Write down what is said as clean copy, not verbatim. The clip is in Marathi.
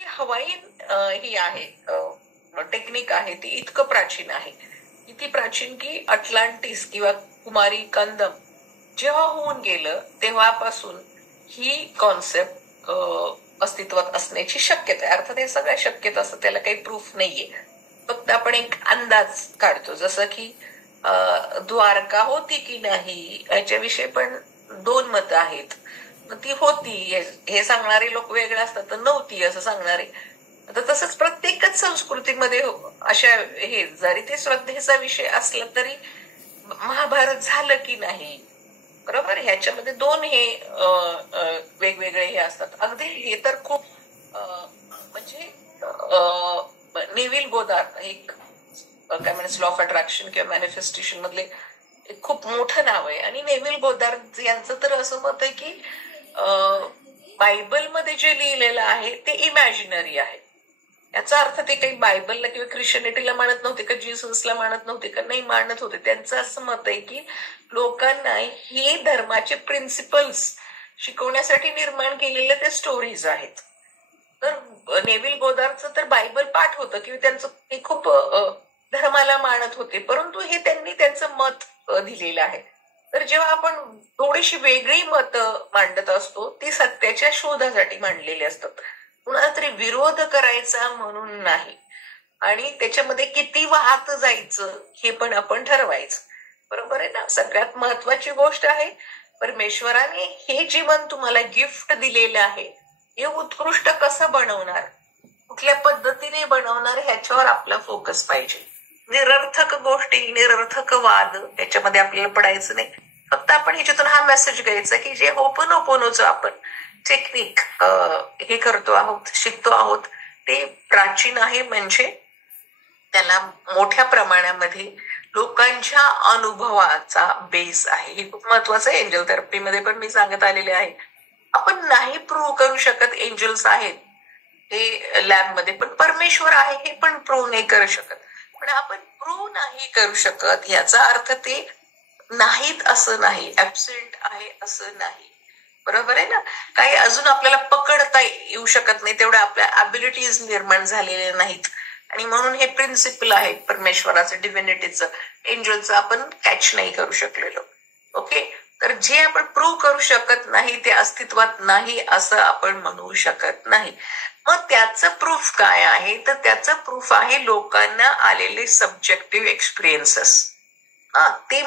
हवाईन ही आहे टेक्निक आहे ती इतकं प्राचीन आहे. किती प्राचीन की अटलांटिस किंवा कुमारी कंदम जेव्हा होऊन गेलं तेव्हापासून ही कॉन्सेप्ट अस्तित्वात असण्याची शक्यता आहे. अर्थात हे सगळ्या शक्यता असतं, त्याला काही प्रूफ नाहीये. फक्त आपण एक अंदाज काढतो. जसं की द्वारका होती की नाही याच्याविषयी पण दोन मतं आहेत. ती होती हे सांगणारे लोक वेगळे असतात, तर नव्हती असं सांगणारे. आता तसंच प्रत्येकच संस्कृतीमध्ये अशा हे जरी ते श्रद्धेचा विषय असला तरी महाभारत झालं की नाही, बरोबर, ह्याच्यामध्ये दोन हे वेगवेगळे हे असतात. अगदी हे तर खूप म्हणजे नेव्हिल गोदार एक काय म्हणतात लॉ ऑफ अट्रॅक्शन किंवा मॅनिफेस्टेशन मधले एक खूप मोठं नाव आहे. आणि नेव्हिल गोदार यांचं तर असं मत आहे की बायबलमध्ये जे लिहिलेलं आहे ते इमॅजिनरी आहे. याचा अर्थ ते काही बायबलला किंवा ख्रिश्चनिटीला मानत नव्हते का, जीससला मानत नव्हते का, नाही मानत होते. त्यांचं असं मत आहे की लोकांना हे धर्माचे प्रिन्सिपल्स शिकवण्यासाठी निर्माण केलेले ते स्टोरीज आहेत. तर नेव्हिल गोदारचं तर बायबल पाठ होतं किंवा त्यांचं ते खूप धर्माला मानत होते, परंतु हे त्यांनी त्यांचं मत दिलेलं आहे. तर जेव्हा आपण थोडीशी वेगळी मतं मांडत असतो ती सत्याच्या शोधासाठी मांडलेली असतात, कुणाला तरी विरोध करायचा म्हणून नाही. आणि त्याच्यामध्ये किती वाहत जायचं हे पण आपण ठरवायचं, बरोबर आहे ना. सगळ्यात महत्वाची गोष्ट आहे परमेश्वराने हे जीवन तुम्हाला गिफ्ट दिलेलं आहे, हे उत्कृष्ट कसं बनवणार, कुठल्या पद्धतीने बनवणार ह्याच्यावर आपला फोकस पाहिजे. निरर्थक गोष्टी, निरर्थक वाद याच्यामध्ये आपल्याला पडायचं नाही. फक्त आपण ह्याच्यातून हा मेसेज घ्यायचा की जे होपोनोपोनोचं आपण टेक्निक हे करतो आहोत, शिकतो आहोत, ते प्राचीन आहे. म्हणजे त्याला मोठ्या प्रमाणामध्ये लोकांच्या अनुभवाचा बेस आहे. हे खूप महत्वाचं आहे. एंजल थेरपीमध्ये पण मी सांगत आलेले आहे. आपण नाही प्रूव्ह करू शकत एंजल्स आहेत हे लॅबमध्ये, पण परमेश्वर आहे हे पण प्रूव्ह नाही करू शकत. पण आपण प्रूव्ह नाही करू शकत याचा अर्थ ते नाहीत असं नाही, ऍबसेंट आहे असं नाही, बरोबर आहे ना. काही अजून आपल्याला पकडता येऊ शकत नाही, तेवढ्या आपल्या अबिलिटीज निर्माण झालेल्या नाहीत. आणि म्हणून हे प्रिन्सिपल आहे परमेश्वराचं, डिव्हिनिटीचं, एंजलचं आपण कॅच नाही करू शकलेलो. ओके, तर जे आपण प्रूव्ह करू शकत नाही ते अस्तित्वात नाही असं आपण म्हणू शकत नाही. मग त्याचं प्रूफ काय आहे, तर त्याचं प्रूफ आहे लोकांना आलेले सब्जेक्टिव्ह एक्सपिरियन्सेस. ते